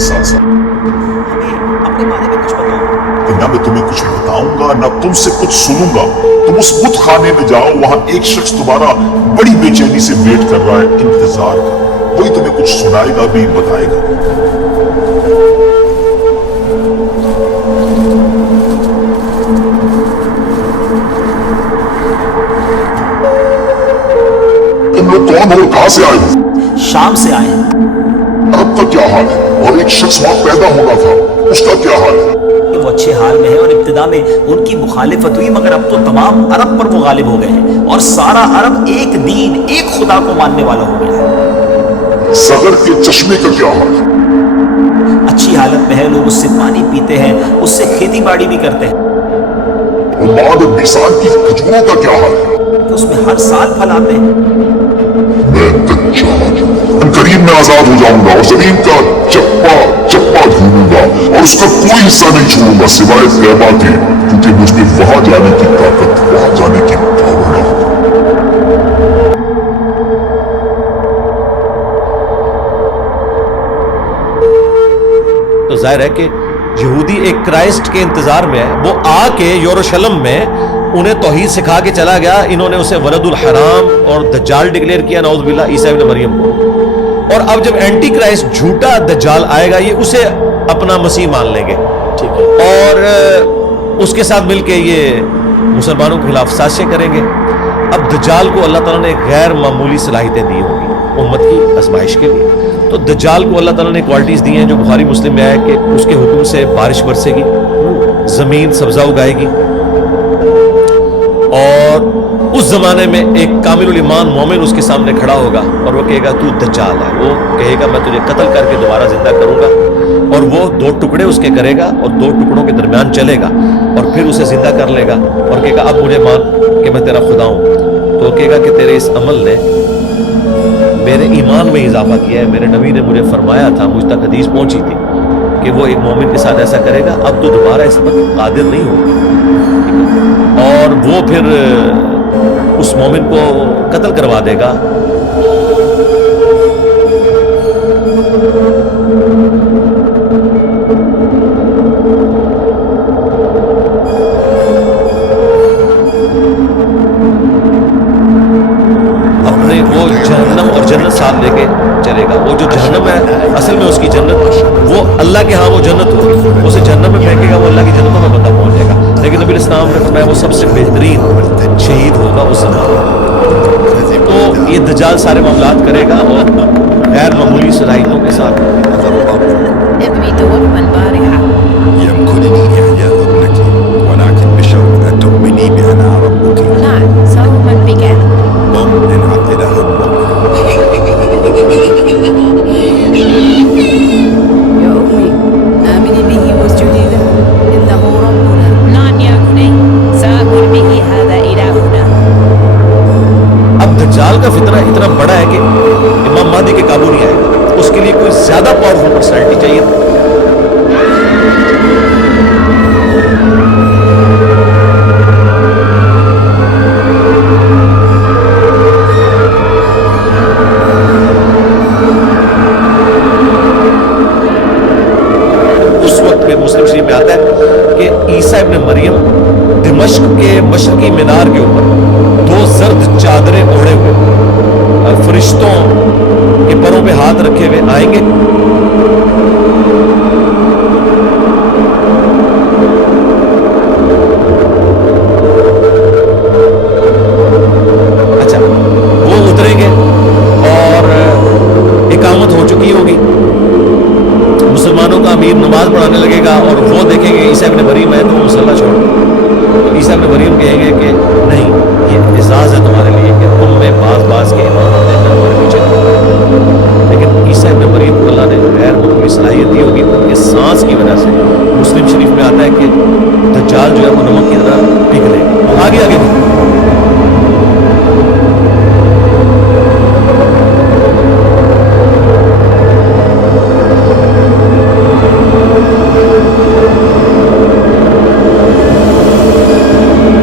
साथ साथ हमें अपने बारे में कुछ बताओ। कि ना मैं तुम्हें कुछ बताऊंगा ना तुमसे कुछ सुनूंगा। तुम उस बुत खाने में जाओ, वहां एक शख्स तुम्हारा बड़ी बेचैनी से वेट कर रहा है, इंतजार का। वही तुम्हें कुछ सुनाएगा भी, बताएगा। तुम लोग कौन हो, कहां से आए हो? शाम से आए हैं। अरब का क्या हाल है? और एक शख्स वहां पैदा होना था, उसका क्या हाल है? वो अच्छे हाल में है और इब्तिदा में उनकी मुखालिफत हुई, मगर अब तो तमाम अरब पर वो गालिब हो गए हैं और सारा अरब एक दीन, एक खुदा को मानने वाला हो गया है। सगर के चश्मे का क्या हाल है? अच्छी हालत में है, लोग उससे पानी पीते हैं, उससे खेती बाड़ी भी करते हैं। उमाद और बिसान की खजूरों का क्या हाल है? तो उसमें हर साल फल आते हैं। मैं दज्जाल करीब में आजाद हो जाऊंगा और जमीन का चप्पा चप्पा ढूंढूंगा और उसका कोई हिस्सा नहीं छोड़ूंगा सिवाय तैबा के, क्योंकि मुझ में वहां जाने की ताकत, वहां जाने की पावर है। तो जाहिर है कि यहूदी एक क्राइस्ट के इंतजार में है। वो आके यरूशलेम में उन्हें तौहीद सिखा के चला गया। इन्होंने उसे वलदुल हराम और दज्जाल डिक्लेयर किया, नाउज़ बिल्लाह, ईसा इब्न मरियम को। और अब जब एंटी क्राइस्ट झूठा दज्जाल आएगा, ये उसे अपना मसीह मान लेंगे, ठीक है, और उसके साथ मिलके ये मुसलमानों के खिलाफ साजिशें करेंगे। अब दज्जाल को अल्लाह ताला ने गैर मामूली सलाहियतें दी होंगी उम्मत की आजमाइश के लिए। तो दज्जाल को अल्लाह ताला ने क्वालिटीज़ दी हैं जो बुखारी मुस्लिम में है कि उसके हुक्म से बारिश बरसेगी, ज़मीन सब्ज़ा उगाएगी, और उस ज़माने में एक कामिलुल ईमान मोमिन उसके सामने खड़ा होगा और वो कहेगा तू दज्जाल है। वो कहेगा मैं तुझे कत्ल करके दोबारा जिंदा करूंगा, और वो दो टुकड़े उसके करेगा और दो टुकड़ों के दरमियान चलेगा और फिर उसे जिंदा कर लेगा और कहेगा अब मुझे मान कि मैं तेरा खुदा हूँ। तो वो कहेगा कि तेरे इस अमल ने मेरे ईमान में इजाफा किया है, मेरे नबी ने मुझे फरमाया था, मुझ तक हदीस पहुंची थी कि वो एक मोमिन के साथ ऐसा करेगा, अब तो दोबारा इस पर कादिर नहीं होगा। और वो फिर उस मोमिन को कत्ल करवा देगा। अपने वो जहन्नम और जन्नत साथ लेके चलेगा। वो जो जहन्नम है असल में उसकी जन्नत, वो अल्लाह के यहाँ वो जन्नत होगी, उसे जहन्नम में फेंकेगा, वो अल्लाह की जन्नतों में बंदा पहुंच जाएगा। लेकिन नबी इस्लाम ने फरमाया वो सबसे बेहतरीन शहीद होगा उस ज़माने। तो ये दज्जाल सारे मामलात करेगा और गैर मामूली सलाहियतों के साथ। ابني توفى البارحة. يمكنني إحياء ابنك ولكن بشرط أن تؤمني بأن ربك. نعم سوف بك. قم انعقده الوقت. يا أمي آمني به واسجدي له إنه ربنا. نعم يا بني سأقول به هذا إلهنا. अब दज्जाल का फितना इतना बड़ा है कि इमाम महदी के काबू नहीं आएगा, उसके लिए कोई ज्यादा पावरफुल पर्सनैलिटी चाहिए। उस वक्त में मुस्लिम शरीफ में आता है कि ईसा इब्न मरियम दिमश्क के मशरकी मीनार के ऊपर दो जर्द चादरें ओढ़े हुए फरिश्तों के परों पे हाथ रखे हुए आएंगे। अच्छा, वो उतरेंगे और इकामत हो चुकी होगी, मुसलमानों का अमीर नमाज पढ़ाने लगेगा और वो देखेंगे ईसा इब्न मरियम है तो वो मुसल्ला छोड़ दें। तो ईसा इब्न मरियम कहेंगे कि नहीं, ये एजाज़ है तुम्हारे लिए कि तुम में बाज़ के इमाम आते हैं हमारे पीछे। लेकिन ईसा इब्न मरियम को अल्लाह ने गैर मामूली सलाहियत दी होगी उनके सांस की वजह से। मुस्लिम शरीफ में आता है कि दज्जाल जो है वो नमक